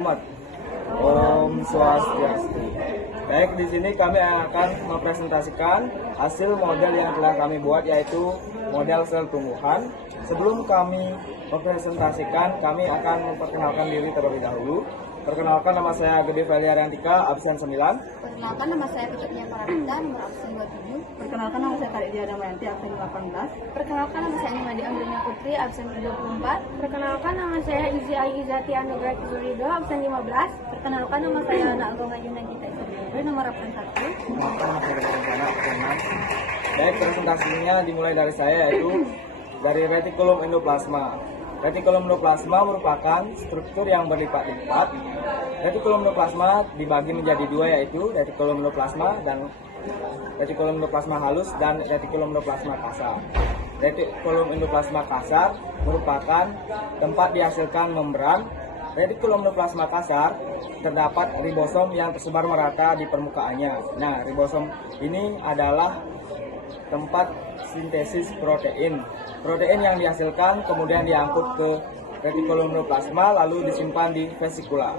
Selamat. Om Swastiastu. Baik, di sini kami akan mempresentasikan hasil model yang telah kami buat, yaitu model sel tumbuhan. Sebelum kami mempresentasikan, kami akan memperkenalkan diri terlebih dahulu. Perkenalkan, nama saya Gede Velia Rantika, absen 9. Perkenalkan, nama saya Putri Paramita, nomor absen 27. Perkenalkan, nama saya Kak Dia Damayanti, absen 18. Perkenalkan, nama saya Nimadi Anggrenia Putri, absen 34. Perkenalkan, nama saya Izi Aizati Anugrah Kizurido, absen 15. Perkenalkan, nama saya Anak Agung Ayuna Gita Isurido, nomor absen 1. Baik, presentasinya dimulai dari saya, yaitu dari retikulum endoplasma. Retikulum endoplasma merupakan struktur yang berlipat-lipat. Retikulum endoplasma dibagi menjadi dua, yaitu retikulum endoplasma dan retikulum endoplasma halus dan retikulum endoplasma kasar. Retikulum endoplasma kasar merupakan tempat dihasilkan membran. Retikulum endoplasma kasar terdapat ribosom yang tersebar merata di permukaannya. Nah, ribosom ini adalah tempat sintesis protein. Protein yang dihasilkan kemudian diangkut ke retikulum endoplasma lalu disimpan di vesikula.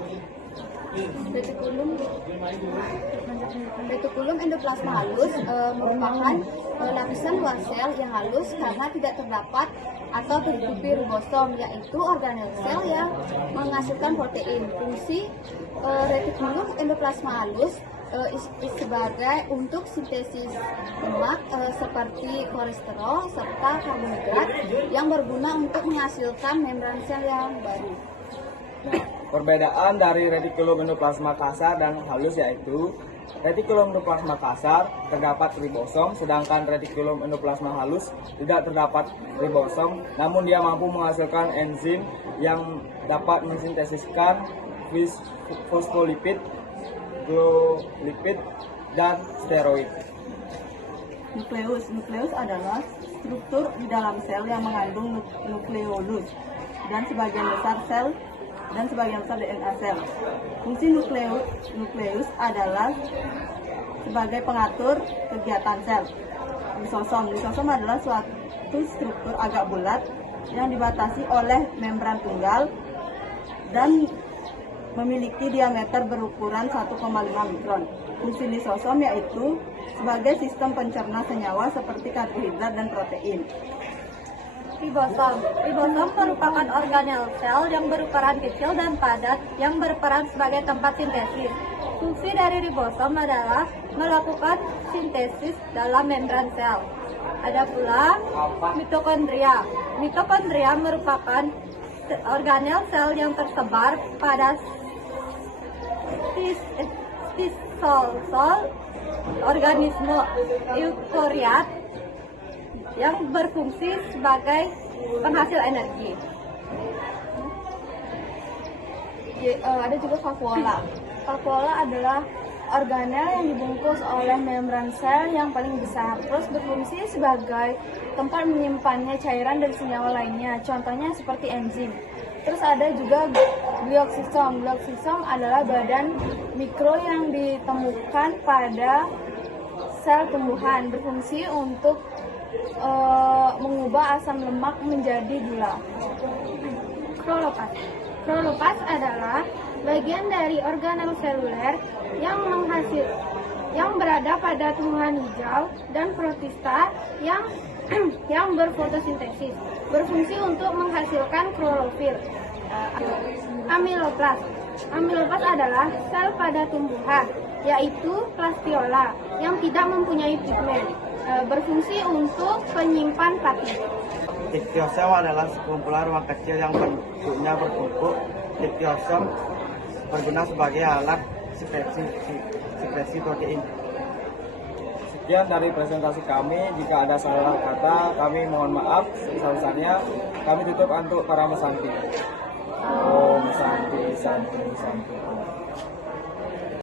Retikulum endoplasma halus merupakan lapisan luar sel yang halus karena tidak terdapat atau tertutupi ribosom, yaitu organel sel yang menghasilkan protein. Fungsi retikulum endoplasma halus sebagai untuk sintesis lemak seperti kolesterol serta karbohidrat yang berguna untuk menghasilkan membran sel yang baru. Nah, perbedaan dari retikulum endoplasma kasar dan halus yaitu retikulum endoplasma kasar terdapat ribosom, sedangkan retikulum endoplasma halus tidak terdapat ribosom, namun dia mampu menghasilkan enzim yang dapat mensintesiskan fosfolipid, glolipid, dan steroid. Nukleus adalah struktur di dalam sel yang mengandung nukleolus dan sebagian besar DNA sel. Fungsi nukleus adalah sebagai pengatur kegiatan sel. Lisosom adalah suatu struktur agak bulat yang dibatasi oleh membran tunggal dan memiliki diameter berukuran 1,5 mikron. Fungsi lisosom yaitu sebagai sistem pencerna senyawa seperti karbohidrat dan protein. Ribosom merupakan organel sel yang berukuran kecil dan padat yang berperan sebagai tempat sintesis. Fungsi dari ribosom adalah melakukan sintesis dalam membran sel. Ada pula mitokondria. Mitokondria merupakan organel sel yang tersebar pada stisol organisme eukariot yang berfungsi sebagai penghasil energi. Ada juga vakuola. Vakuola adalah organel yang dibungkus oleh membran sel yang paling besar, terus berfungsi sebagai tempat menyimpannya cairan dan senyawa lainnya, contohnya seperti enzim. Terus ada juga glioksisom. Glioksisom adalah badan mikro yang ditemukan pada sel tumbuhan, berfungsi untuk mengubah asam lemak menjadi gula. Kloroplast adalah bagian dari organel seluler yang berada pada tumbuhan hijau dan protista yang berfotosintesis, berfungsi untuk menghasilkan klorofil. Amiloplast adalah sel pada tumbuhan, yaitu plastiola yang tidak mempunyai pigmen, berfungsi untuk penyimpan pati. Ichthyosom adalah sekumpulan ruang kecil yang bentuknya bertumpuk. Ichthyosom berguna sebagai alat sekresi protein. Sekian dari presentasi kami. Jika ada salah kata, kami mohon maaf sebesar-besarnya. Kami tutup untuk para mesanti. Om Santi Santi Santi.